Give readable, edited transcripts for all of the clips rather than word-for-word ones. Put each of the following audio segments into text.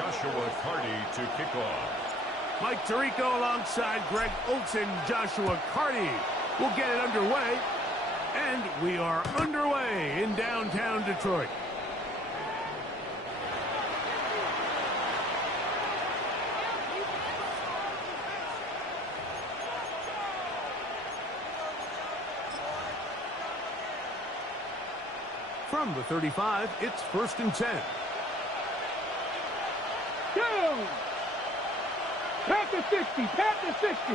Joshua Carty to kick off. Mike Tirico alongside Greg Olson. Joshua Carty will get it underway. And we are underway in downtown Detroit. From the 35, it's 1st and 10. Go! Panther 60, Panther 60.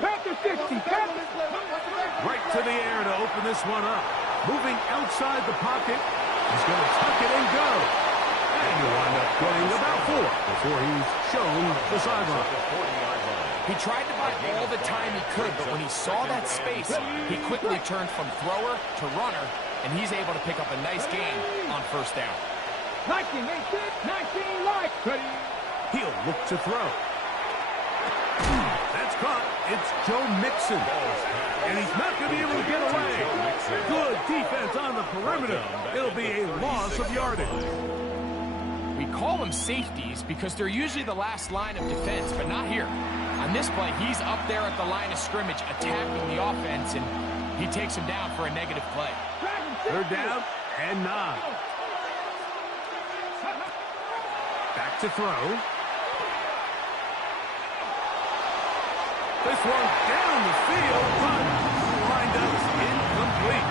Panther 60, Panther. Right to the air to open this one up. Moving outside the pocket. He's going to tuck it and go. And he'll wind up getting about 4 before he's shown the sideline. He tried to buy all the time he could, but when he saw that space, he quickly turned from thrower to runner, and he's able to pick up a nice gain on 1st down. 19, 19, right. He'll look to throw. That's caught. It's Joe Mixon. And he's not going to be able to get away. Good defense on the perimeter. It'll be a loss of yardage. We call them safeties because they're usually the last line of defense, but not here. On this play, he's up there at the line of scrimmage attacking the offense, and he takes him down for a negative play. 3rd down and 9. Back to throw. This one down the field, but lined up incomplete.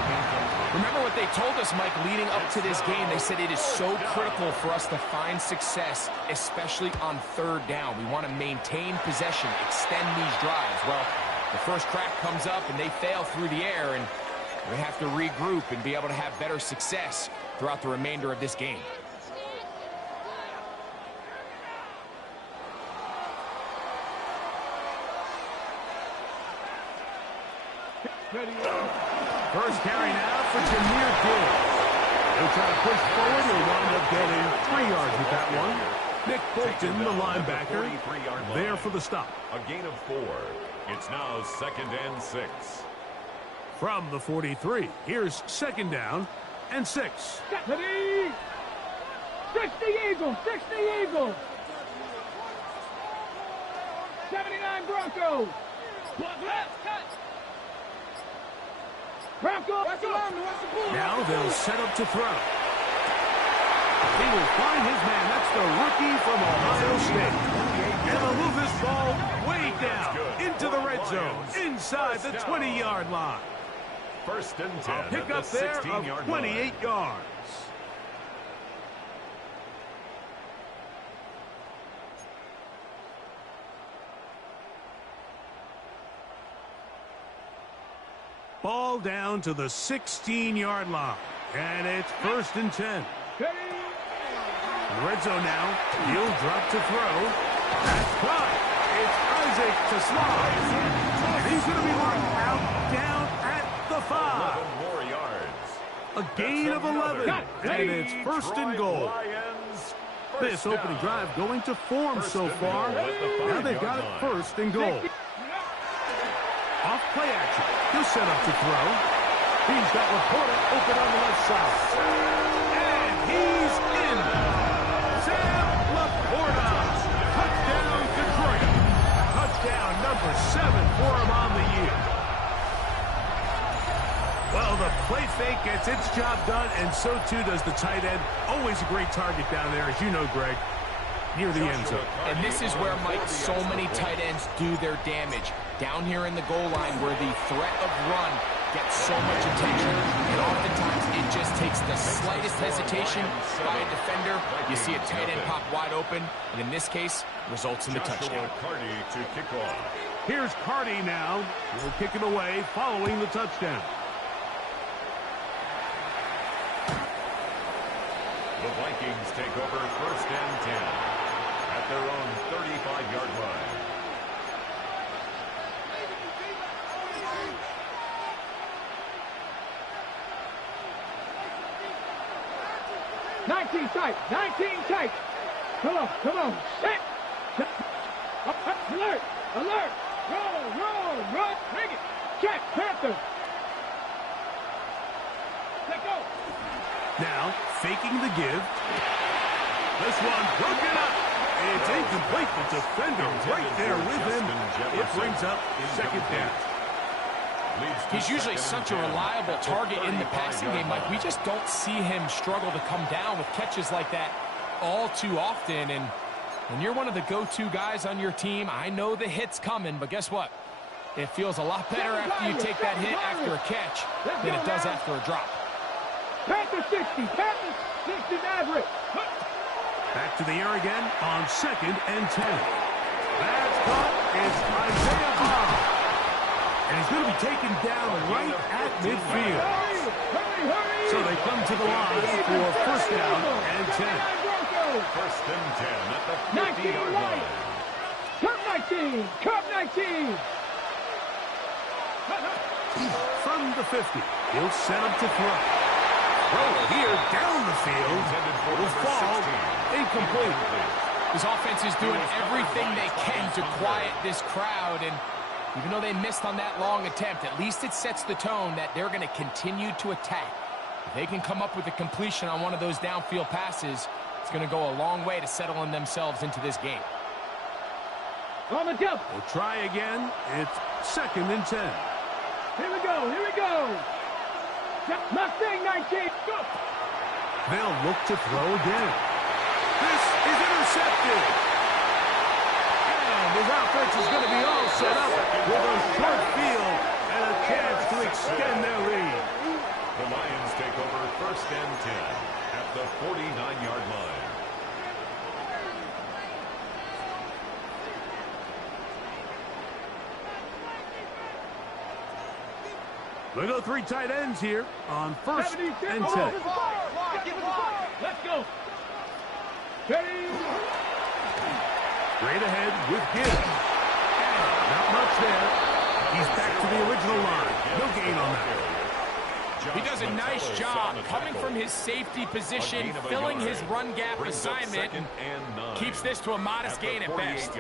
Remember what they told us, Mike, leading up to this game? They said it is so critical for us to find success, especially on 3rd down. We want to maintain possession, extend these drives. Well, the first crack comes up and they fail through the air, and we have to regroup and be able to have better success throughout the remainder of this game. First carry now for Jahmyr Gibbs. He'll try to push forward. He'll wind up getting 3 yards with that one. Nick Bolton, the linebacker, there for the stop. A gain of 4. It's now 2nd and 6. From the 43, here's 2nd down and 6. 60 Eagles, 60 Eagles. 79 Broncos. Now they'll set up to throw. He will find his man. That's the rookie from Ohio State. And they'll move this ball way down into the red zone, inside the 20-yard line. 1st and 10. Pick up there of 28 yards. Ball down to the 16-yard line. And it's 1st and 10. Red zone now. He'll drop to throw. That's caught. It's Isaac to slide. And he's going to be marked out down at the 5. 11 more yards. A gain of 11. And it's 1st and goal. This opening drive going to form so far. Now they've got it 1st and goal. Off play action. He'll set up to throw. He's got Laporta open on the left side. And he's in. Sam Laporta. Touchdown, Detroit. Touchdown number 7 for him on the year. Well, the play fake gets its job done, and so too does the tight end. Always a great target down there, as you know, Greg, near the end zone. And this is where, Mike, so many tight ends do their damage. Down here in the goal line where the threat of run gets so much attention, and oftentimes it just takes the slightest hesitation by a defender. You see a tight end pop wide open, and in this case, results in the touchdown. Carty to kick off. Here's Carty now. He'll kick it away following the touchdown. The Vikings take over 1st and 10 at their own 35-yard line. Tight, 19 tight. Come on, set. Alert, roll, run, bring it. Check, Panther. Let go. Now, faking the give. This one broken up. It's incomplete. The defender right there with him. It brings up second down. He's usually such a reliable target in the passing game, Mike. We just don't see him struggle to come down with catches like that all too often. And when you're one of the go-to guys on your team, I know the hit's coming, but guess what? It feels a lot better after you take that hit after a catch than it does after a drop. Panther 60, Panther 60 Maverick. Back to the air again on 2nd and 10. That's caught. It's Isaiah Bond. And he's going to be taken down right at midfield. So they come to the line for first down and 10. First and 10 at the 50-yard line. Cup 19, Cup 19. From the 50, he'll set up to throw. Throw here down the field. Will fall incomplete. This offense is doing everything they can to quiet this crowd, and even though they missed on that long attempt, at least it sets the tone that they're going to continue to attack. If they can come up with a completion on one of those downfield passes, it's going to go a long way to settling themselves into this game. On the jump. We'll try again. It's 2nd and 10. Here we go, here we go. Mustang 19, go. They'll look to throw again. This is intercepted. And his offense is going to be all set up with a short field and a chance to extend their lead. The Lions take over first and 10 at the 49-yard line. We go 3 tight ends here on 1st and 10. Let's go. Ready. Straight ahead with Gibbs. Not much there. He's back to the original line. No gain on that. He does a nice job coming from his safety position, filling his run gap assignment, and keeps this to a modest gain at best.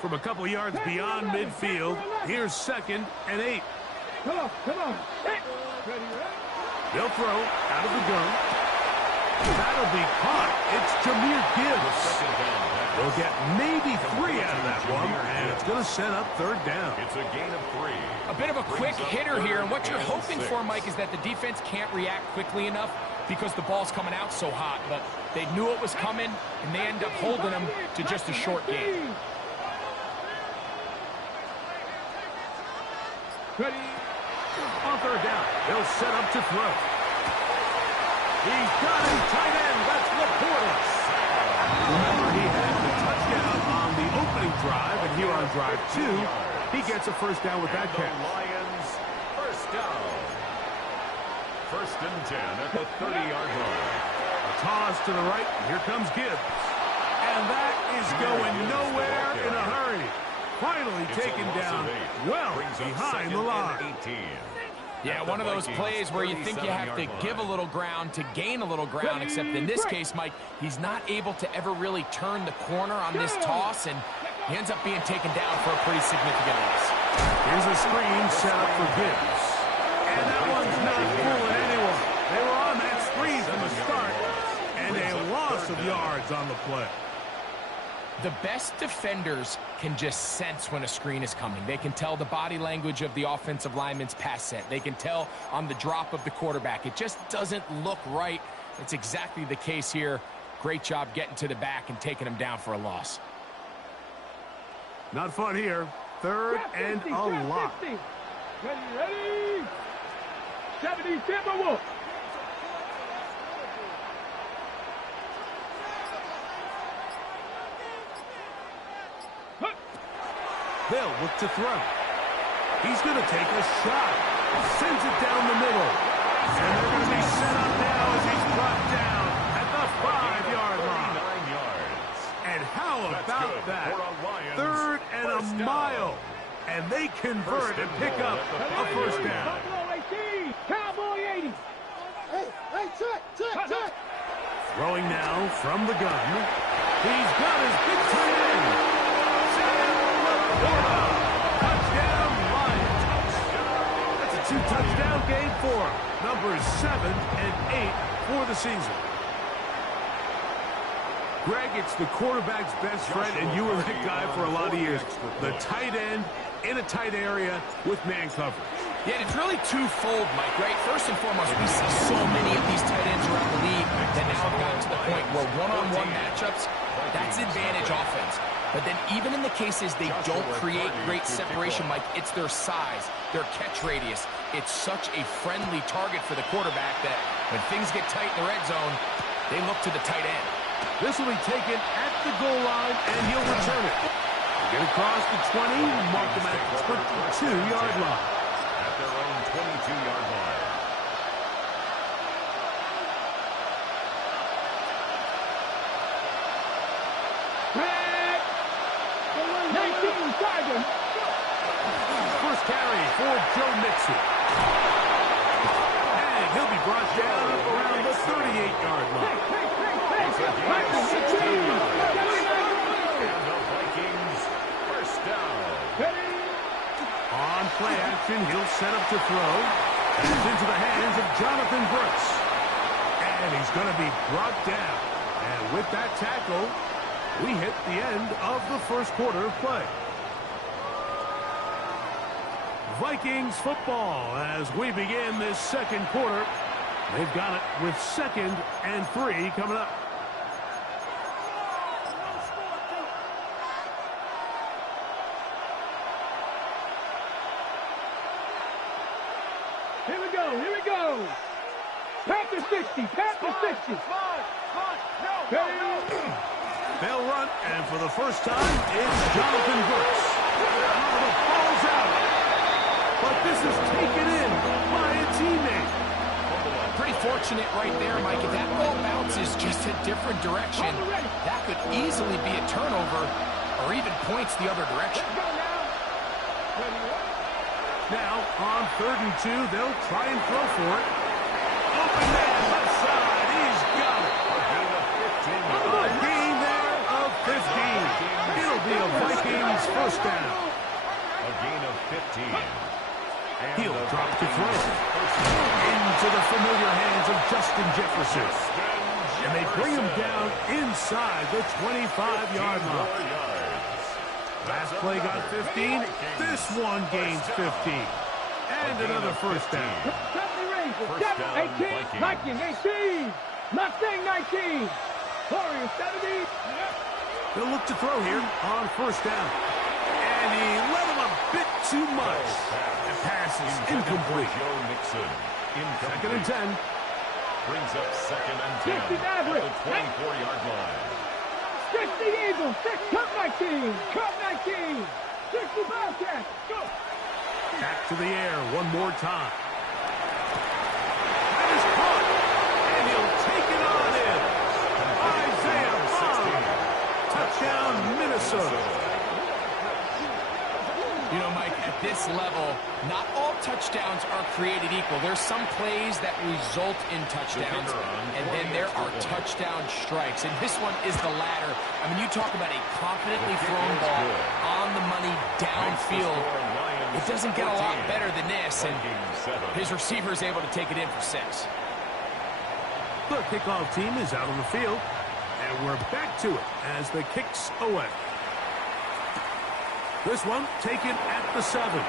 From a couple yards beyond midfield, here's 2nd and 8. Come on, come on. Hey. They'll throw out of the gun. That'll be caught. It's Jahmyr Gibbs. They'll get maybe 3 out of that one, and it's going to set up 3rd down. It's a gain of 3. A bit of a quick hitter here, and what you're hoping for, Mike, is that the defense can't react quickly enough because the ball's coming out so hot, but they knew it was coming, and they end up holding them to just a short gain. Ready. On 3rd down, they'll set up to throw. He's got him tight end. That's Laporta. Remember, he had the touchdown on the opening drive, and here on drive 2, he gets a first down with that catch. Lions first down. First and 10 at the 30-yard line. A toss to the right. Here comes Gibbs. And that is going nowhere in a hurry. Finally taken down well behind the line. Yeah, one of those plays where you think you have to give a little ground to gain a little ground, except in this case, Mike, he's not able to ever really turn the corner on this toss, and he ends up being taken down for a pretty significant loss. Here's a screen set up for Gibbs. And that one's not fooling anyone. They were on that screen from the start, and a loss of yards on the play. The best defenders can just sense when a screen is coming. They can tell the body language of the offensive lineman's pass set. They can tell on the drop of the quarterback. It just doesn't look right. It's exactly the case here. Great job getting to the back and taking him down for a loss. Not fun here. 3rd and a lot. Ready, ready. 70 Timberwolves. They'll look to throw. He's going to take a shot. Sends it down the middle. And they're going to be set up now as he's brought down at the 5-yard line. And how about that? 3rd and a mile. And they convert and pick up a first down. Cowboy 80. Hey, check. Throwing now from the gun. He's got his big tight end. Touchdown, touchdown game for him. Numbers 7 and 8 for the season. Greg, it's the quarterback's best friend, and you were that guy for a lot of years. The tight end in a tight area with man coverage. Yeah, it's really twofold, Mike, right? First and foremost, we see so many of these tight ends around the league that now have gotten to the point where one-on-one matchups, that's advantage offense. But then even in the cases they don't create great separation, Mike, it's their size, their catch radius. It's such a friendly target for the quarterback that when things get tight in the red zone, they look to the tight end. This will be taken at the goal line, and he'll return it. Get across the 20, mark him at the 22-yard line. At their own 22-yard line. Red. 19 inside him. First carry for Joe Mixon. And he'll be brought down around the 38-yard line. And the Vikings first down. On play action, he'll set up to throw. And it's into the hands of Jonathan Brooks. And he's going to be brought down. And with that tackle, we hit the end of the first quarter of play. Vikings football as we begin this second quarter. They've got it with 2nd and 3 coming up. Here we go, here we go. Panther 60, Panther 60. They'll run, and for the first time, it's Jonathan Brooks. The ball's out. But this is taken in by a teammate. Pretty fortunate right there, Mike. If that ball bounces just a different direction, that could easily be a turnover or even points the other direction. Now, on 3rd and 2, they'll try and throw for it. Open man, left side, he's got it. A gain there of 15. It'll be a Vikings first down. A gain of 15. He'll drop to throw. Into the familiar hands of Justin Jefferson. And they bring him down inside the 25-yard line. Last play got 15. This one gains 15. And another first down. 18, 19, 18. Mustang 19. Warriors 70. They'll look to throw here on first down. And he let him a bit too much. The pass is incomplete. Joe Mixon. 2nd and 10. Brings up 2nd and 10 at the 24-yard line. 60 Eagles, 6, cut 19, cut 19, 60 Bobcats, go! Back to the air one more time. That is caught, and he'll take it on in. Isaiah 16. Touchdown, Minnesota. You know, Mike, at this level, not all touchdowns are created equal. There's some plays that result in touchdowns, and then there are touchdown strikes. And this one is the latter. I mean, you talk about a confidently thrown ball on the money downfield. It doesn't get a lot better than this, and his receiver is able to take it in for 6. The kickoff team is out on the field, and we're back to it as the kick's away. This one taken at the 7.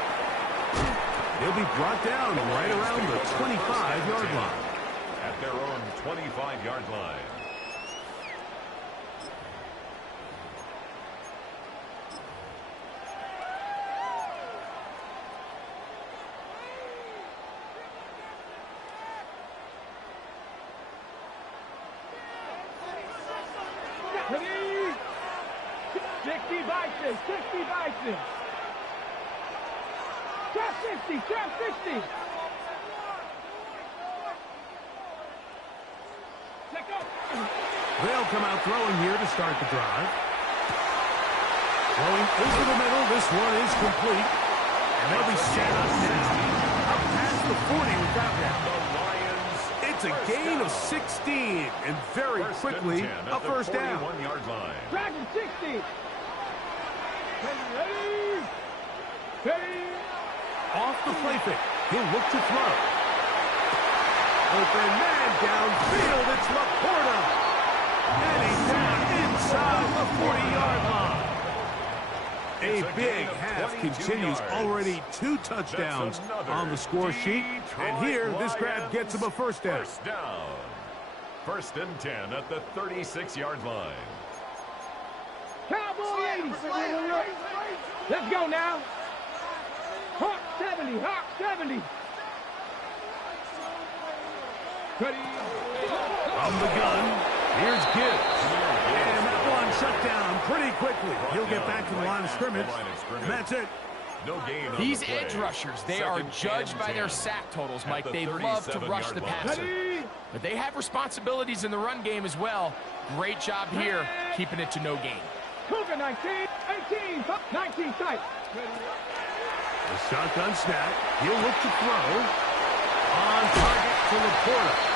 He'll be brought down right around the 25-yard line. At their own 25-yard line. Ready? 60 Vikings, 60 Vikings. Trap 60, trap 60. They'll come out throwing here to start the drive. Throwing over the middle, this one is complete. And they'll be set up now. Up past the 40 with that one. It's a gain of 16, and very quickly, a first down. Dragon 60. Ready? Ready? Off the play fake. He'll look to throw. Open man downfield. It's Laporta. And he's down inside the 40-yard line. A big half continues. Already 2 touchdowns on the score sheet. And here, this grab gets him a first down. First down. 1st and 10 at the 36-yard line. Cowboy 80. Let's go now. Hawk 70. Hawk 70. From the gun, here's Gibbs. And that one shut down pretty quickly. He'll get back to the line of scrimmage. And that's it. No gain on These the play. edge rushers, they are judged by their sack totals, Mike. They love to rush the passer. But they have responsibilities in the run game as well. Great job here, keeping it to no gain. Cougar 19, 18, 19 tight. The shotgun snap. He'll look to throw. On target to Laporta.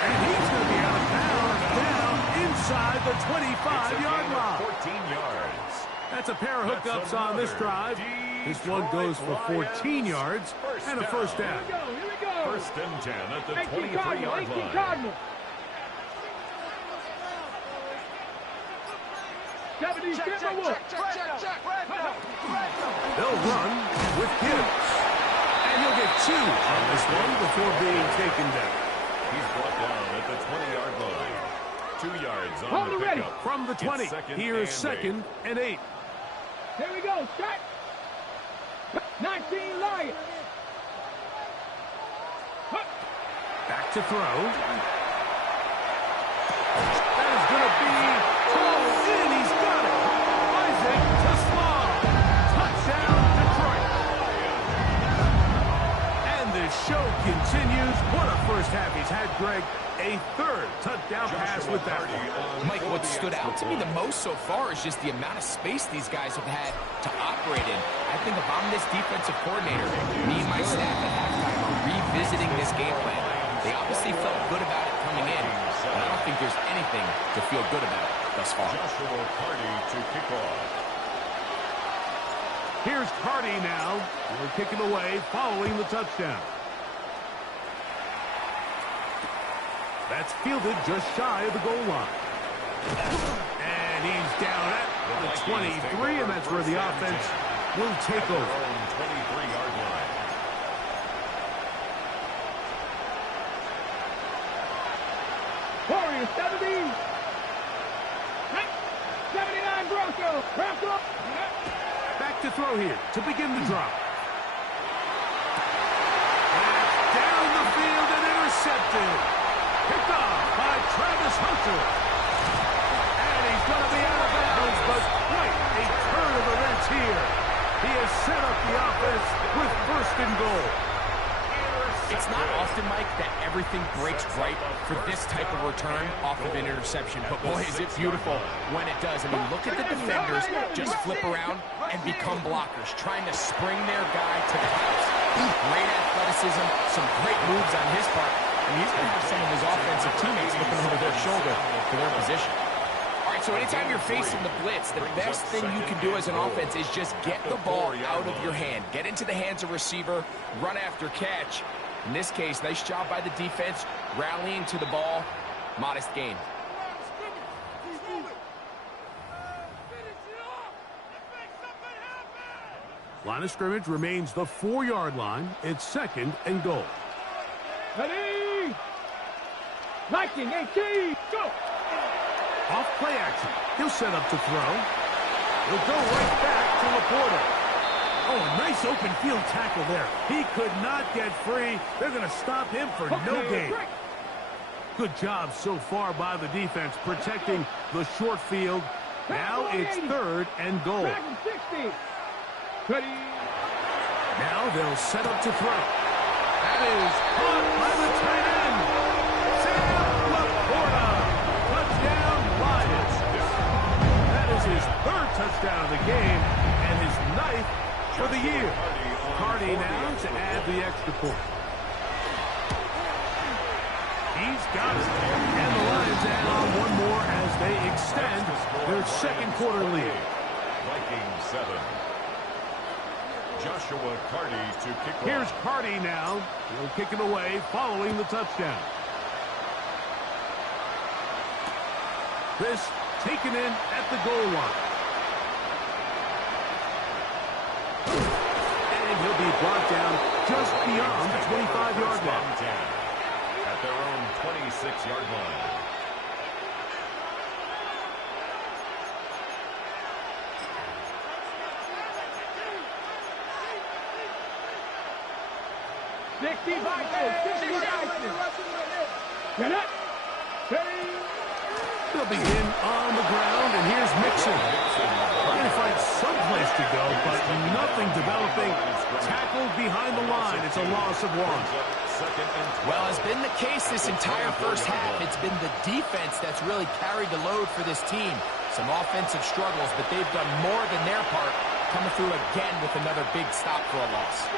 And he's going to be out of bounds down inside the 25-yard line. 14 yards. That's a pair of hookups on this drive. This one goes for 14 yards and a first down. Here we go. 1st and 10 at the 18 Cardinal, 23-yard 18 line. Cardinal. 70 Timberwolf. They'll run with Gibbs. And he'll get 2 on this one before being taken down. He's brought down at the 20-yard line. 2 yards on Hold the it ready. pickup. From the 20, It's here's 2nd and 8. Here we go. Set. 19 Lions. Back to throw. That is going to be close in. He's got it. Isaac to Slaw. Touchdown, Detroit. And the show continues. What a first half he's had, Greg. A 3rd touchdown pass with that one. Mike, what stood out to me the most so far is just the amount of space these guys have had to operate in. I think if I'm this defensive coordinator, me and my staff at halftime are revisiting this game plan. They obviously felt good about it coming in, but I don't think there's anything to feel good about thus far. Joshua Carty to kick off. Here's Carty now. We're kicking away following the touchdown. That's fielded just shy of the goal line. And he's down at the 23, and that's where the offense will take over. 23-yard line. Warriors 70. 79 Bronco. Bronco. Back to throw here to begin the drop. That's down the field and intercepted. Picked off by Travis Hunter. And he's going to be out of bounds, but quite a turn of events here. He has set up the offense with 1st and goal. It's not often, Mike, that everything breaks right for this type of return off of an interception. But boy, is it beautiful when it does. I mean, look at the defenders just flip around and become blockers, trying to spring their guy to the house. Great athleticism, some great moves on his part. And he's going to have some of his offensive teammates looking over their shoulder for their position. All right, so anytime you're facing the blitz, the best thing you can do as an offense is just get the ball out of your hand. Get into the hands of receiver, run after catch. In this case, nice job by the defense, rallying to the ball. Modest gain. Line of scrimmage remains the 4-yard line. It's 2nd and goal. Ready. Liking 18. Go. Off play action. He'll set up to throw. He'll go right back to Laporta. Oh, a nice open field tackle there. He could not get free. They're going to stop him for no gain. Good job so far by the defense protecting the short field. Now it's 3rd and goal. 60. Ready. Now they'll set up to throw. That is caught by the tight end. Sam Laporta. Touchdown, Lions. That is his 3rd touchdown of the game and his 9th for the year. Carty now to add the extra point. He's got it. And the Lions add on one more as they extend their 2nd quarter lead. Vikings 7. Joshua Carty to kick off. Here's Carty now. He'll kick it away following the touchdown. This taken in at the goal line. And he'll be brought down just beyond the 25-yard line. At their own 26-yard line. They'll begin on the ground, and here's Mixon. Trying to find someplace to go, but nothing developing. Tackled behind the line. It's a loss of 1. Well, it's been the case this entire first half. It's been the defense that's really carried the load for this team. Some offensive struggles, but they've done more than their part, coming through again with another big stop for a loss.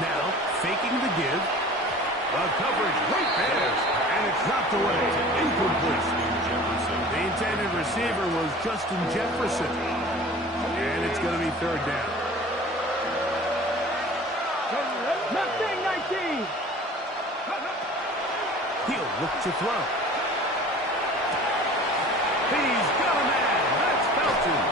Now, faking the give. Coverage right there, and it's knocked away. Incomplete. The intended receiver was Justin Jefferson, and it's going to be 3rd down. Mustang 19. He'll look to throw. He's got a man. That's Felton.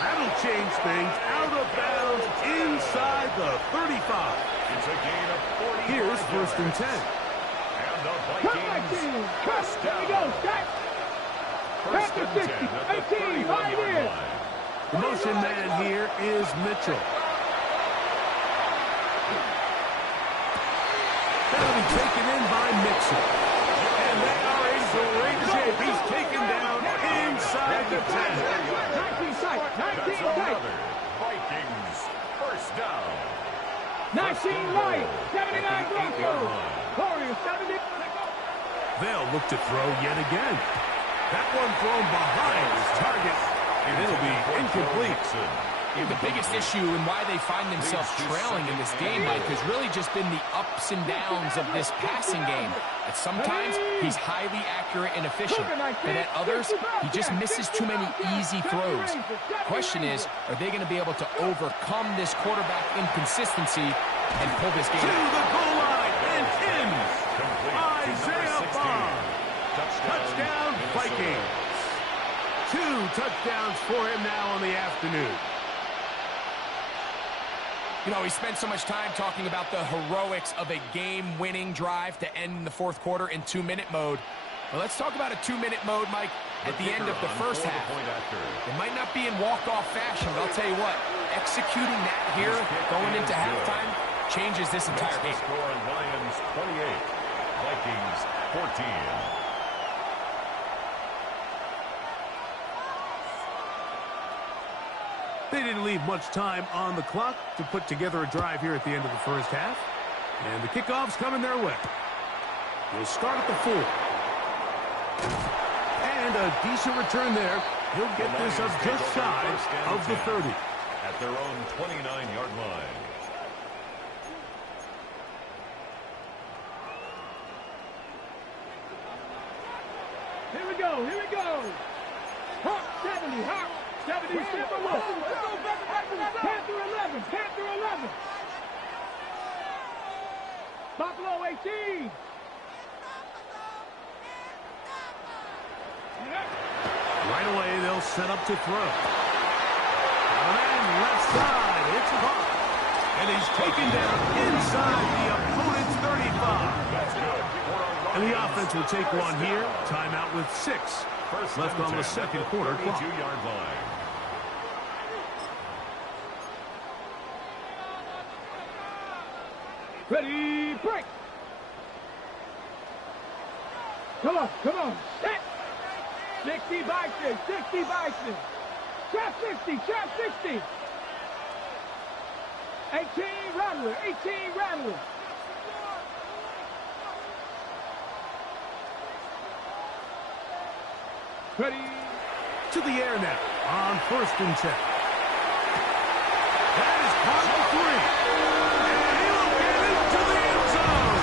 That'll change things. Out of bounds inside the 35. It's a gain of 40. Here's 1st and 10. And the Cut Vikings 19. Cut. There we go. Stack. First Back and to 10 60. at the 18. Right 31-yard in. line. The motion man here is Mitchell. That'll be taken in by Mixon. And they are in great shape. He's taken down inside the 10. 19 tight. 19 That's tight. another Vikings first down. 19 right. 79 Broncos. Warriors 70. They'll look to throw yet again. That one thrown behind his target, and it'll be incomplete. The biggest issue and why they find themselves trailing in this game, Mike, has really just been the ups and downs of this passing game. At sometimes, he's highly accurate and efficient, but at others, he just misses too many easy throws. The question is, are they going to be able to overcome this quarterback inconsistency and pull this game To out? the goal line and in. Isaiah Bond. Touchdown, Vikings. 2 touchdowns for him now on the afternoon. You know, we spent so much time talking about the heroics of a game-winning drive to end the 4th quarter in 2-minute mode. Well, let's talk about a 2-minute mode, Mike, at the end of the first half. It might not be in walk-off fashion, but I'll tell you what, executing that here, going into halftime, changes this entire game. Score Lions 28, Vikings 14. They didn't leave much time on the clock to put together a drive here at the end of the first half. And the kickoff's coming their way. We'll start at the 4. And a decent return there. He'll get this up just shy of the 30. At their own 29-yard line. Here we go. Here we go. Hawk 70. Hawk 70. Step along. Panther 11. Panther 11. Buffalo 18. Right away, they'll set up to throw. And left side, it's caught. And he's taken down inside the opponent's 35. That's good. And the offense will take one here. Timeout with 6 left on the 2nd quarter clock. 32-yard line. Ready, break. Come on, come on. Set. 60 Bison, 60 Bison. Trap 60, trap 60. 18 Rattler, 18 Rattler. Ready. To the air now on 1st and 10. That is caught for 3. And he'll get into the end zone.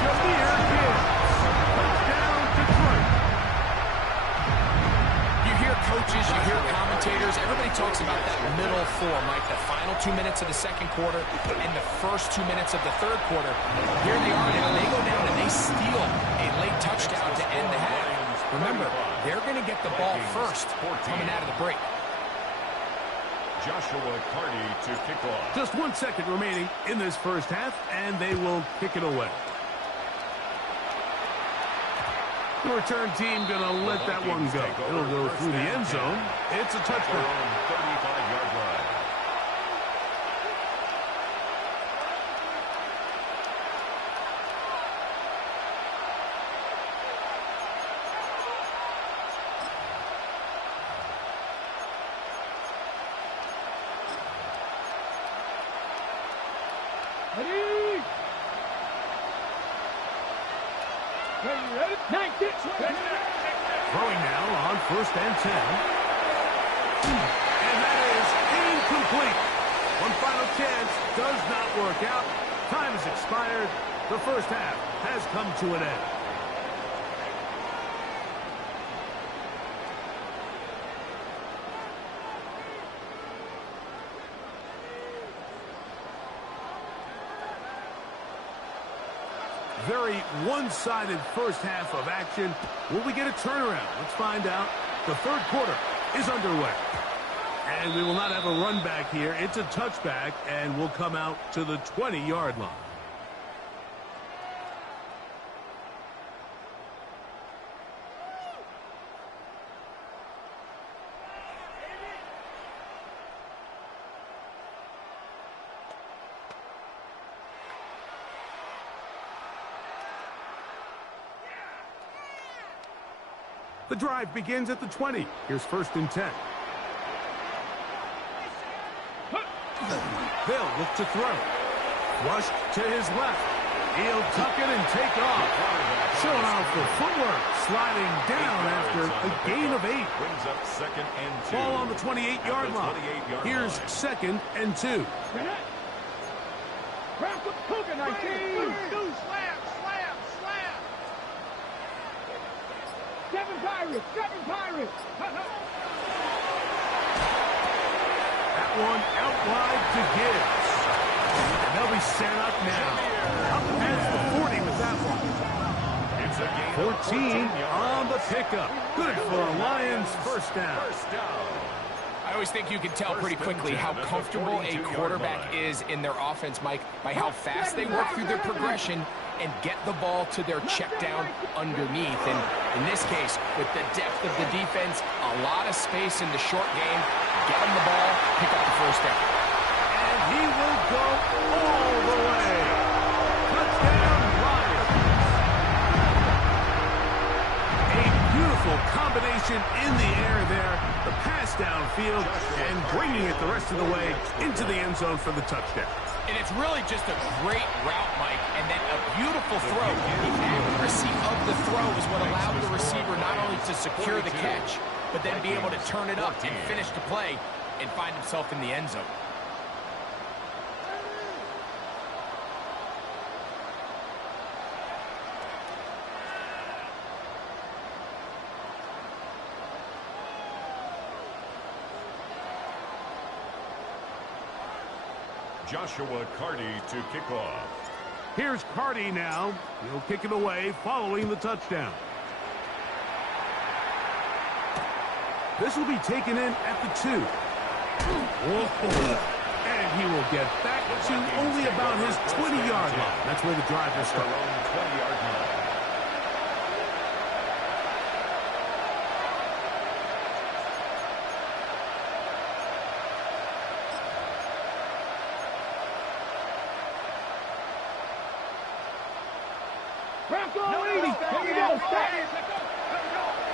Jameer Gibbs. Touchdown, Detroit. You hear coaches, you hear commentators commentators, everybody talks about that middle four, Mike, the final 2 minutes of the second quarter and the first 2 minutes of the third quarter. Here they are now. They go down and they steal a late touchdown to end the half. Remember, they're going to get the ball first coming out of the break. Joshua Carty to kick off. Just 1 second remaining in this first half, and they will kick it away. The return team going to let that one go. It'll go through the end zone. It's a touchdown. 35-yard line. Ready? Ready? 19. Throwing now on 1st and 10. And that is incomplete. One final chance does not work out. Time has expired. The first half has come to an end. Very one-sided first half of action. Will we get a turnaround? Let's find out. The third quarter is underway. And we will not have a run back here. It's a touchback, and we'll come out to the 20-yard line. The drive begins at the 20. Here's 1st and 10. They'll look to throw. Rushed to his left. He'll tuck it and take off. Showing off the footwork. Sliding down after a gain of 8. Brings up 2nd and 2. Ball on the 28-yard line. Here's 2nd and 2. Cook 19. Seven Pirates. That one out wide to Gibbs. And they'll be set up now. Up past the 40 with that one. It's a gain 14 on the pickup. Good for a Lions first down. I always think you can tell pretty quickly how comfortable a quarterback is in their offense, Mike, by how fast they work through their progression and get the ball to their check down underneath. And in this case, with the depth of the defense, a lot of space in the short game, get them the ball, pick up the first down. And he will go all the way. Touchdown, Lions. A beautiful combination in the air there. The pass downfield and bringing it the rest of the way into the end zone for the touchdown. And it's really just a great route, Mike, and then a beautiful throw. The accuracy of the throw is what allowed the receiver not only to secure the catch, but then be able to turn it up and finish the play and find himself in the end zone. Joshua Carty to kick off. Here's Carty now. He'll kick it away following the touchdown. This will be taken in at the 2. Whoa. And he will get back to only about his 20-yard line. That's where the drive will start. 20-yard line.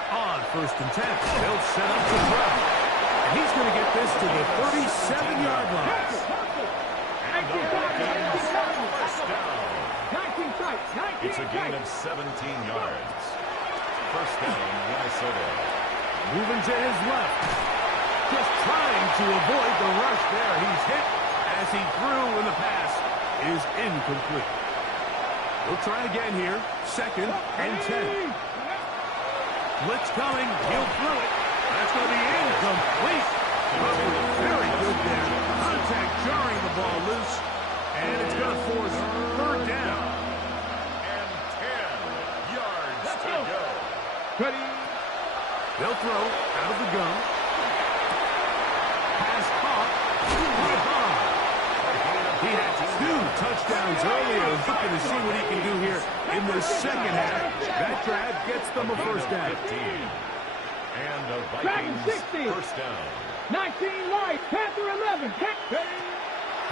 On 1st and 10, they'll set up to throw. And he's going to get this to the 37-yard line. It's a gain of 17 yards. First down, Minnesota. Moving to his left. Just trying to avoid the rush there. He's hit as he threw, and the pass is incomplete. We'll try again here. 2nd and 10. Blitz coming. He'll throw it. That's going to be incomplete. Covered very good there. Contact jarring the ball loose. And it's going to force third down. And 10 yards to go. Ready? They'll throw out of the gun. Pass caught. He had 2 touchdowns earlier. Looking to see what he can do here in the second half. That drive gets them a first down. And the Vikings first down. 19 wide, Panther 11.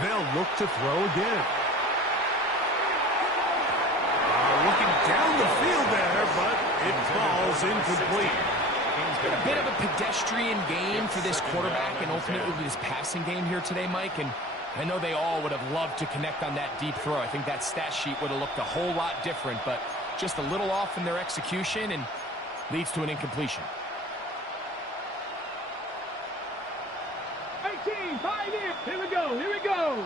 They'll look to throw again. Looking down the field there, but it falls incomplete. It's been a bit of a pedestrian game for this quarterback and ultimately this passing game here today, Mike. And I know they all would have loved to connect on that deep throw. I think that stat sheet would have looked a whole lot different, but just a little off in their execution and leads to an incompletion. 18, 5 in. Here we go, here we go.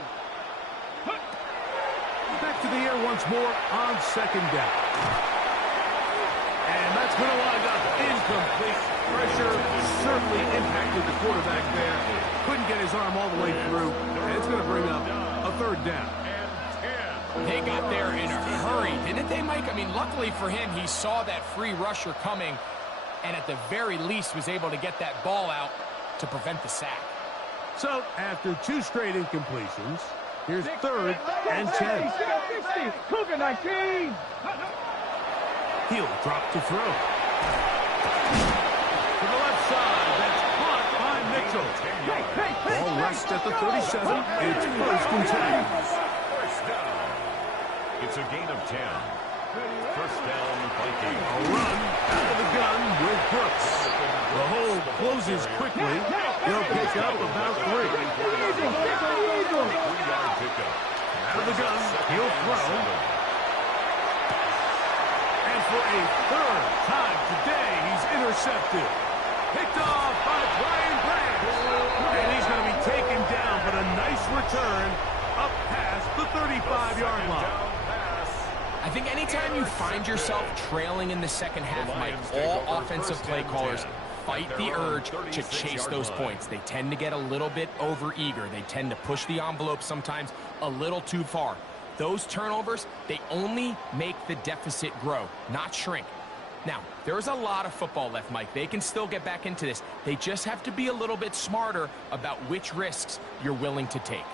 Back to the air once more on second down. And that's going to wind up incomplete. Pressure certainly impacted the quarterback there. Couldn't get his arm all the way through. And it's going to bring up a third down. They got there in a hurry, didn't they, Mike? I mean, luckily for him, he saw that free rusher coming and at the very least was able to get that ball out to prevent the sack. So, after 2 straight incompletions, here's third and 10. Cougar 19. He'll drop to throw. To the left side, that's caught by Mitchell. Ball rests at the 37. It's first and 10. First down. It's a gain of 10. First down, Vikings. A run out of the gun with Brooks. The hole closes quickly. They'll pick up about 3. 3-yard pickup. Out of the gun, he'll throw. And for a third time today, he's intercepted. Picked off by Brian Branch. And he's going to be taken down, but a nice return up past the 35-yard line. I think anytime you find yourself trailing in the second half, Mike, all offensive play callers fight the urge to chase those points. They tend to get a little bit overeager. They tend to push the envelope sometimes a little too far. Those turnovers, they only make the deficit grow, not shrink. Now, there's a lot of football left, Mike. They can still get back into this. They just have to be a little bit smarter about which risks you're willing to take.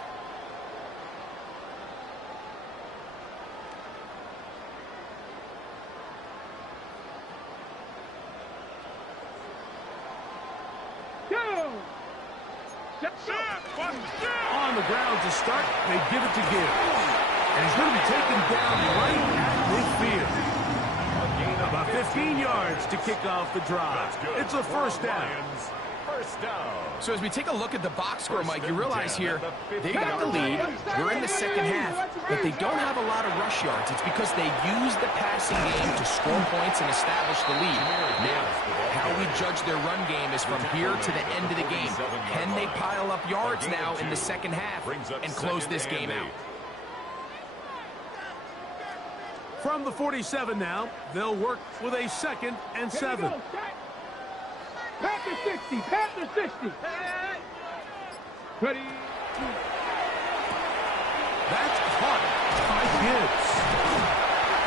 On the ground to start, they give it to Gibbs. And he's going to be taken down right at midfield. About 15 yards to kick off the drive. It's a first down. So as we take a look at the box score, Mike, you realize here they got the lead. We're in the second half, but they don't have a lot of rush yards. It's because they use the passing game to score points and establish the lead. Now, how we judge their run game is from here to the end of the game. Can they pile up yards now in the second half and close this game out? From the 47 now, they'll work with a 2nd and 7. Panther 60, Panther 60. Ready? That's caught by Gibbs.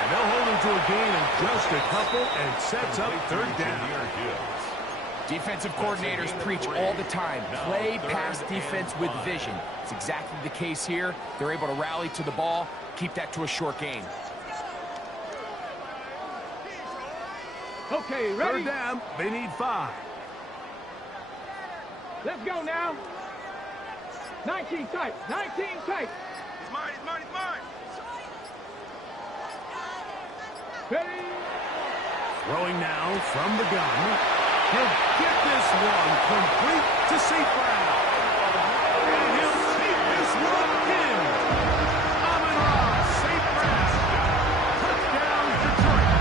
And they'll hold him to a gain of just a couple and sets up third down. Defensive coordinators preach all the time, play pass defense with vision. It's exactly the case here. They're able to rally to the ball, keep that to a short gain. Okay, ready? Third down, they need 5. Let's go now. 19 tight, 19 tight. He's mine, he's mine, he's mine. Ready? Throwing now from the gun. He'll get this one complete to St. Brown. And he'll take this one in. Amon-Ra, St. Brown. Touchdown, Detroit.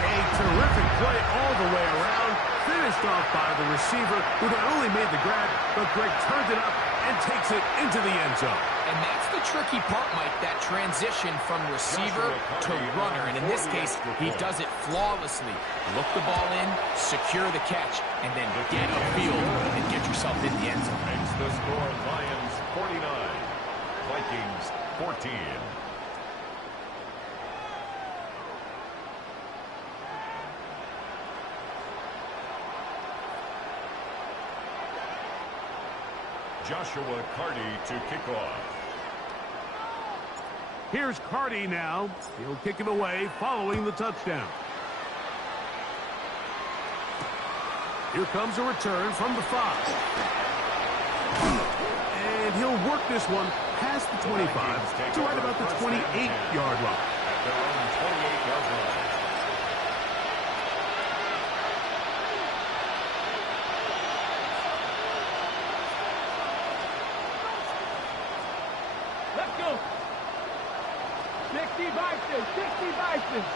A terrific play all the way around. Finished off by the receiver, who not only made the grab, but Greg turned it up and takes it into the end zone. And that's the tricky part, Mike, that transition from receiver to runner. And in this case, he does it flawlessly. Look the ball in, secure the catch, and then get upfield and get yourself in the end zone. Makes the score Lions 49, Vikings 14. Joshua Carty to kick off. Here's Carty now. He'll kick it away following the touchdown. Here comes a return from the 5. And he'll work this one past the 25 to right about the 28-yard line. At their own 28-yard line. Let's go. 60 Vikings, 60 Vikings.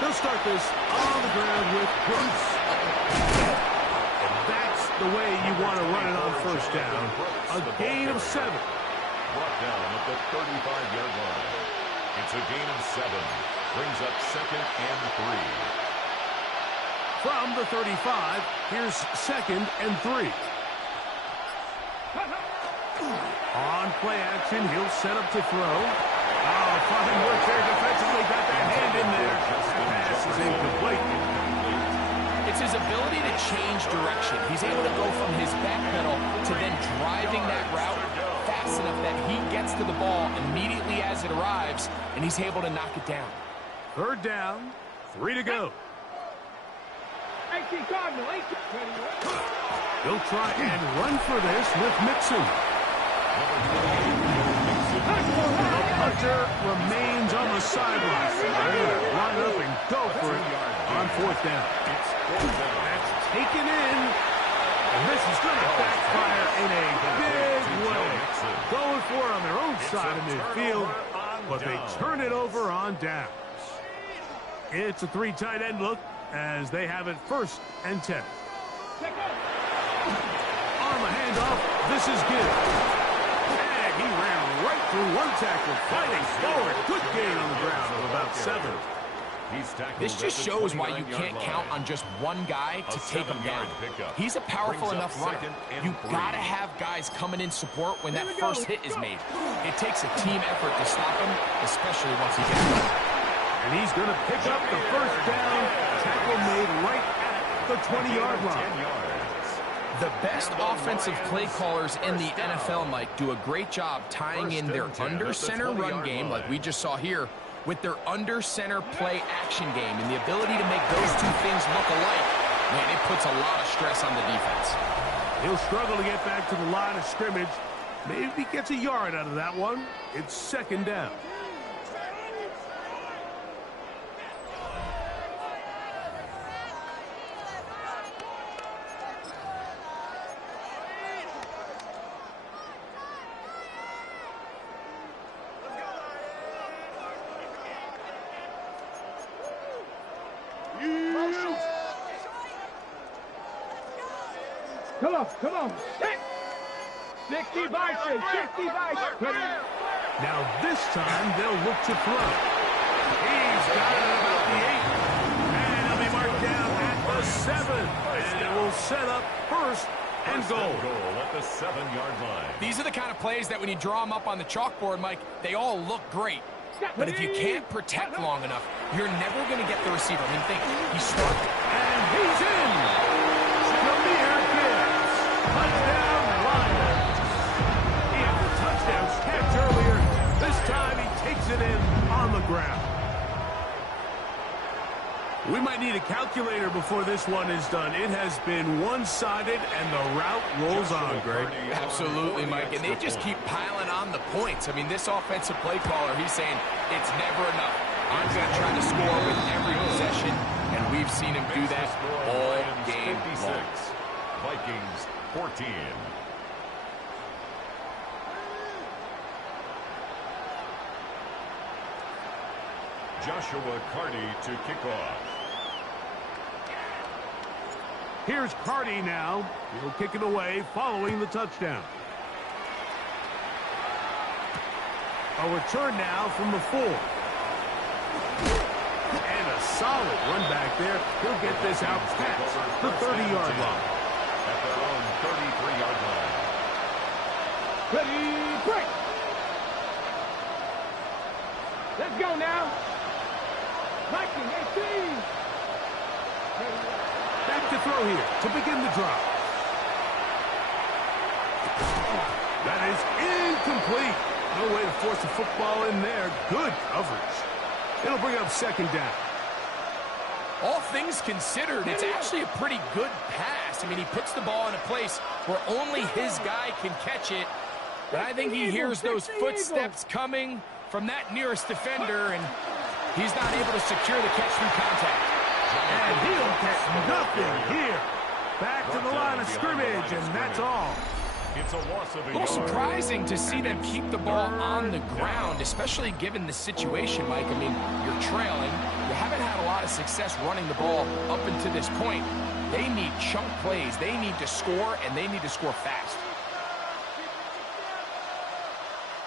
They'll start this on the ground with Brooks. And that's the way you want to run it on first down. A gain of 7. Brought down at the 35-yard line. It's a gain of 7. Brings up 2nd and 3. From the 35, here's 2nd and 3. On play action, he'll set up to throw. Oh, fine work there defensively. Got that hand in there. Pass is incomplete. It's his ability to change direction. He's able to go from his back pedal to then driving that route fast enough that he gets to the ball immediately as it arrives, and he's able to knock it down. 3rd down, 3 to go. 18 Cardinal, 18. He'll try and run for this with Mixon. The punter remains on the sideline. Line up and go for it on 4th down. That's taken in. And this is going to backfire in a big way. Going for it on their own side of midfield, but they turn it over on downs. It's a 3 tight end look as they have it 1st and 10. On the handoff, this is good. And he ran right through one tackle, fighting forward. Good gain on the ground of about 7. This just shows why you can't count on just one guy to take him down. He's a powerful enough runner. You gotta have guys coming in support when that first hit is made. It takes a team effort to stop him, especially once he gets it. And he's going to pick up the 1st down. Tackle made right at the 20-yard line. The best offensive play callers in the NFL, Mike, do a great job tying in their under-center run game, like we just saw here, with their under-center play action game. And the ability to make those two things look alike, man, it puts a lot of stress on the defense. He'll struggle to get back to the line of scrimmage. Maybe he gets a yard out of that one. It's 2nd down. Come on. 60 Vikings, 60 Vikings. Now this time they'll look to throw. He's got it about the 8. And he'll be marked down at the 7. And it will set up 1st and goal. At the 7-yard line. These are the kind of plays that when you draw them up on the chalkboard, Mike, they all look great. But if you can't protect long enough, you're never going to get the receiver. I mean, think, he's starting. And he's in. Premier Gibbs. Touchdown, Lions. He had the touchdown catch earlier. This time he takes it in on the ground. We might need a calculator before this one is done. It has been one-sided, and the route rolls on, Greg. Absolutely, Mike, and they just keep piling on the points. I mean, this offensive play caller, he's saying it's never enough. I'm going to try to score with every possession, and we've seen him do that all game long. Vikings 14. Joshua Carty to kick off. Here's Cardi now. He'll kick it away following the touchdown. A return now from the 4. And a solid run back there. He'll get this out past the 30-yard line. At their own 33-yard line. Ready, break. Let's go now. 19, 18. Back to throw here to begin the drive. That is incomplete. No way to force the football in there. Good coverage. It'll bring up second down. All things considered, it's actually a pretty good pass. I mean, he puts the ball in a place where only his guy can catch it. But I think he hears those footsteps coming from that nearest defender, and he's not able to secure the catch through contact. And he'll get nothing here. Back to the line of scrimmage, and that's all. It's a loss of a A little yard. surprising to see them keep the ball on the ground, especially given the situation, Mike. I mean, you're trailing. You haven't had a lot of success running the ball up until this point. They need chunk plays. They need to score, and they need to score fast.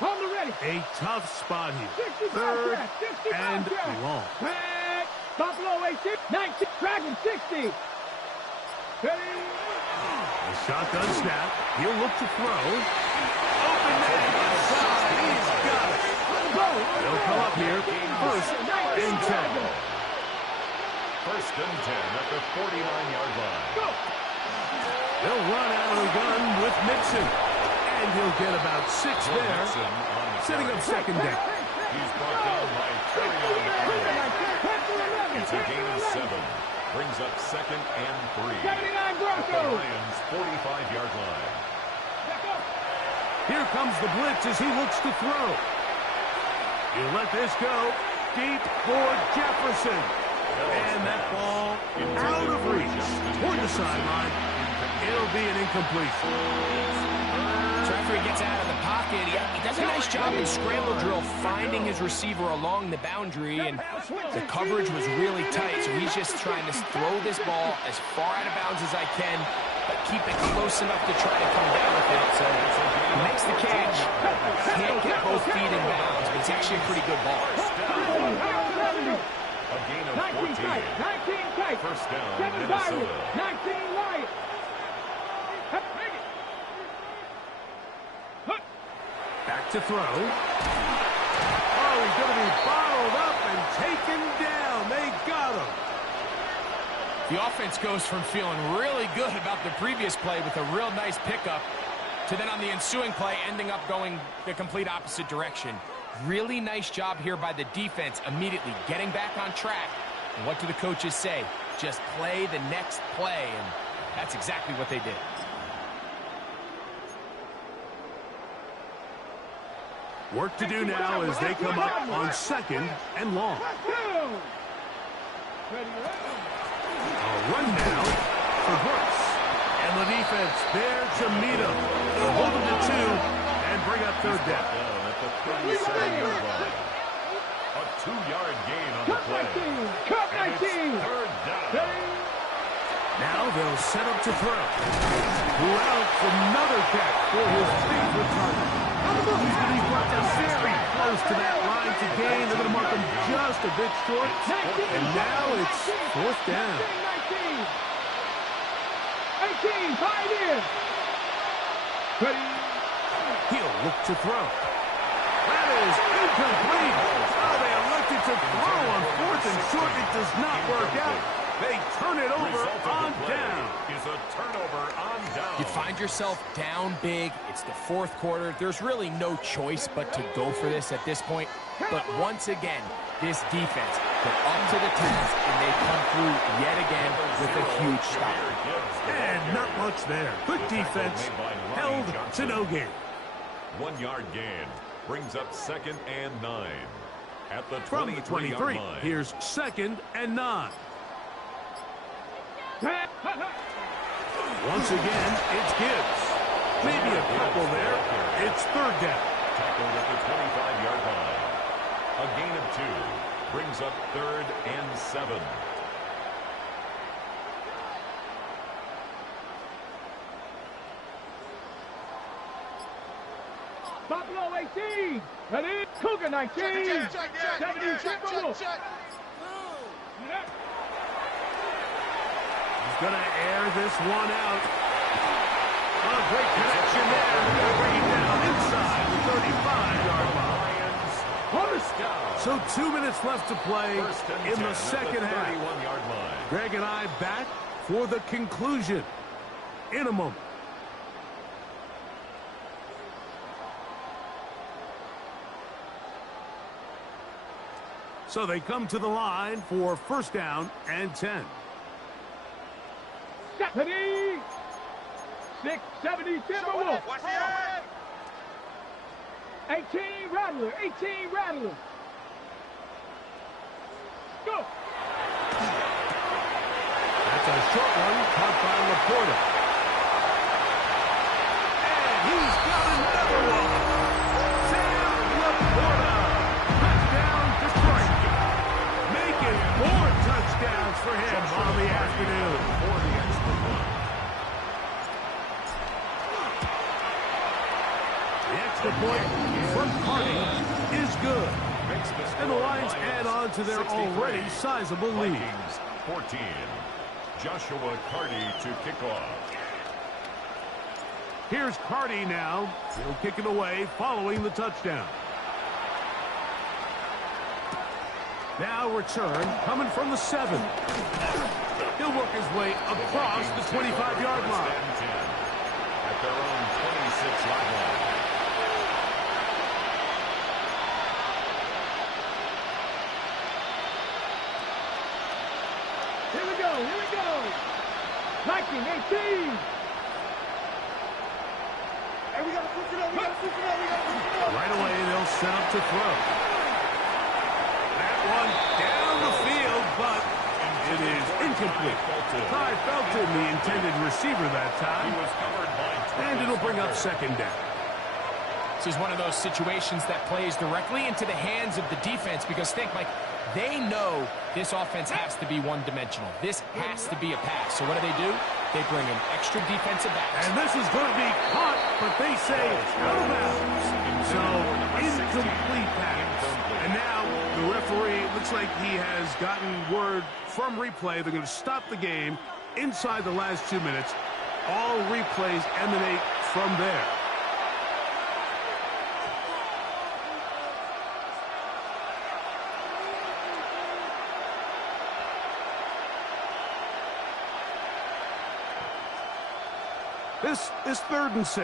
Hold it ready. A tough spot here. 65 Third track, 65 and track. long. Back. Buffalo 18, 19, Dragon 60. Ready. A shotgun snap. He'll look to throw. Open man inside. He's got it. They'll come up here. First and 10. First and 10 at the 49-yard line. Go. They'll run out of the gun with Mixon. And he'll get about 6 there. Mixon on the Setting up second down. He's brought down by Terry. It's a gain of 7. Brings up second and 3. 79 At the Broncos. Lions' 45-yard line. Here comes the blitz as he looks to throw. He'll let this go. Deep for Jefferson. And that ball out of reach toward the sideline. It'll be an incompletion. So after he gets out of the pocket, he does a nice job in scramble drill finding his receiver along the boundary, and the coverage was really tight, so he's just trying to throw this ball as far out of bounds as I can, but keep it close enough to try to come down with it. So he makes the catch, can't get both feet in bounds, but it's actually a pretty good ball. A gain of 19 14. tight, 19 tight. First down, 7 Minnesota. Lions, 19 Lions. Back to throw. Oh, he's going to be bottled up and taken down. They got him. The offense goes from feeling really good about the previous play with a real nice pickup to then on the ensuing play ending up going the complete opposite direction. Really nice job here by the defense immediately getting back on track. And what do the coaches say? Just play the next play, and that's exactly what they did. Work to do now as they come up on second and long. A run now for Brooks. And the defense there to meet him. They'll hold him to 2 and bring up third down. Down at the 37-yard line. A 2-yard gain on the play. Cut And it's 19. third down. Now they'll set up to throw. Who out for another catch for his favorite target. He's going to be brought down very close to that line to gain. They're going to mark him just a bit short. And now it's fourth down. 18, 5 in. Ready. He'll look to throw. That is incomplete. Oh, they elected to throw on fourth and short. It does not work out. They turn it over Result of on the play down. is a turnover on down. You find yourself down big. It's the fourth quarter. There's really no choice but to go for this at this point. But once again, this defense, they're up to the task, and they come through yet again with a huge stop. And not much there. Good defense held to no gain. 1-yard gain brings up second and 9 at the From the 23-yard 23, line. here's second and 9. Once again, it's Gibbs. Maybe a couple there. It's third down. Tackled at the 25-yard line. A gain of 2 brings up third and 7. 19. That is Cougar 19. 70 Timberwolves. He's going to air this one out. Oh, great connection there. They're going to bring it down inside the 35-yard line. So 2 minutes left to play in the second half. Greg and I back for the conclusion in a moment. So they come to the line for first down and 10. 70. 670 Timberwolves. Watch the head. 18 Rattler. 18 Rattler. Go. That's a short one caught by Laporta. And he's got another one. Sam Laporta. Touchdown Detroit. Making 4 touchdowns for him on the afternoon. The extra point from Carney is good. And the Lions add on to their already sizable lead. 14. Joshua Carty to kick off. Here's Carty now. He'll kick it away following the touchdown. Now return coming from the 7. He'll work his way across the 25-yard line. At their own 26-yard line. Here we go. 19, 18. Hey, we gotta switch it up. Right away, they'll set up to throw. That one down the field, but it is incomplete. Ty Felton, the intended receiver that time. And it'll bring up second down. This is one of those situations that plays directly into the hands of the defense because think, Mike, they know this offense has to be one-dimensional. This has to be a pass. So what do? They bring in extra defensive backs. And this is going to be caught, but they say out of bounds. So incomplete pass. And now the referee, looks like he has gotten word from replay. They're going to stop the game inside the last 2 minutes. All replays emanate from there. This is 3rd and 6.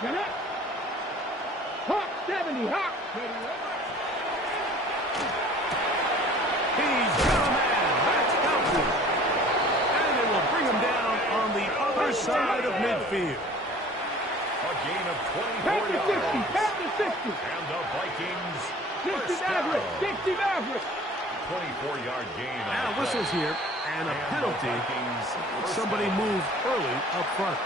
Get it. Hawk 70. Hawk. He's got a man. That's Felton. And it will bring him down on the other side of midfield. A gain of 24 Pass to 60. yards. Pass to 60. And the Vikings 60 first down. Maverick. 60 Maverick. 24-yard gain. Now whistles here and a penalty. Somebody moved early up front.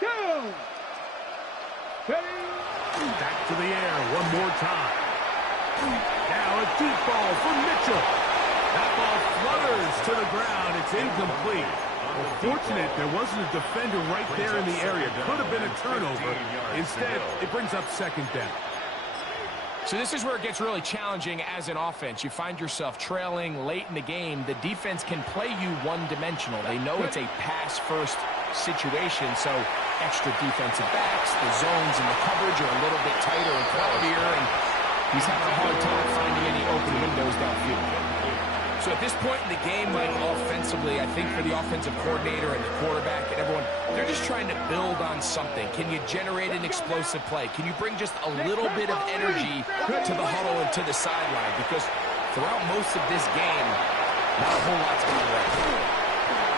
Go. Back to the air one more time. Now a deep ball from Mitchell. That ball flutters to the ground. It's incomplete. Well, fortunate there wasn't a defender right there in the area. Could have been a turnover. Instead, it brings up second down. So this is where it gets really challenging as an offense. You find yourself trailing late in the game. The defense can play you one-dimensional. They know it's a pass-first situation, so extra defensive backs, the zones and the coverage are a little bit tighter and cloudier, and he's having a hard time finding any open windows downfield. So at this point in the game, Mike, offensively, I think for the offensive coordinator and the quarterback and everyone, they're just trying to build on something. Can you generate an explosive play? Can you bring just a little bit of energy to the huddle and to the sideline? Because throughout most of this game, not a whole lot's going to work.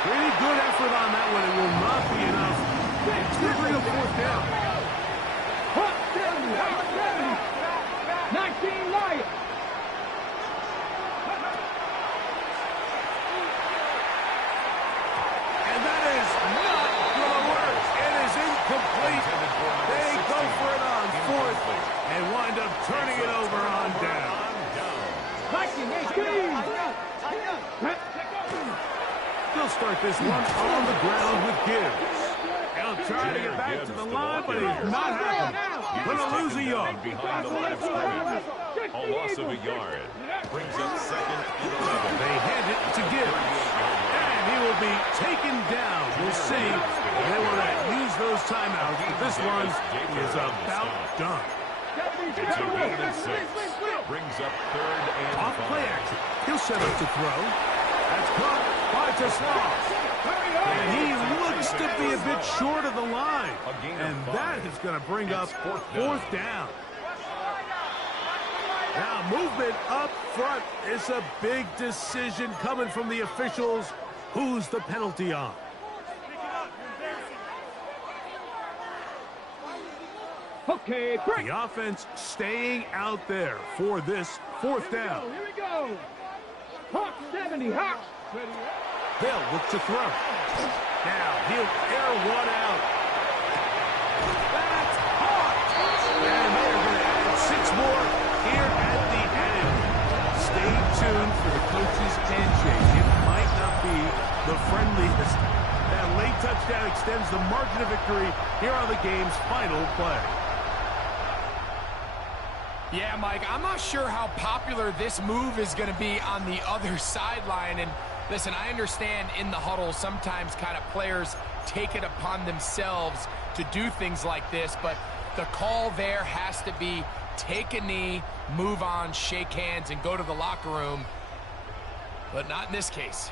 Pretty good effort on that one. It will not be enough. It's going to bring a fourth down. 19 Lions. And that is not going to work. It is incomplete. They go for it on 4th turning it over on down. They'll start this one on the ground with Gibbs. He'll try to get back to the line, but he's not happening. Gonna lose a yard. Behind the line of scrimmage. A loss of a yard. Brings up second and 11. They hand it to Gibbs. And he will be taken down. We'll see. They want to use those timeouts, but this one is about done. It's a gain of 6. Brings up third and Off 5. play action. He'll set up to throw. That's caught by Tesla. And he looks to be a bit short of the line. And that is going to bring up fourth down. Now movement up front. It's a big decision coming from the officials. Who's the penalty on? Okay, break. The offense staying out there for this fourth down. Here we go. Hawk 70, Hawk. They'll look to throw. Now he'll air one out. That's caught. And they're going to add 6 more here at the end. Stay tuned for the coach's handshake. It might not be the friendliest. That late touchdown extends the margin of victory here on the game's final play. Yeah, Mike, I'm not sure how popular this move is going to be on the other sideline. And listen, I understand in the huddle sometimes kind of players take it upon themselves to do things like this, but the call there has to be take a knee, move on, shake hands, and go to the locker room. But not in this case.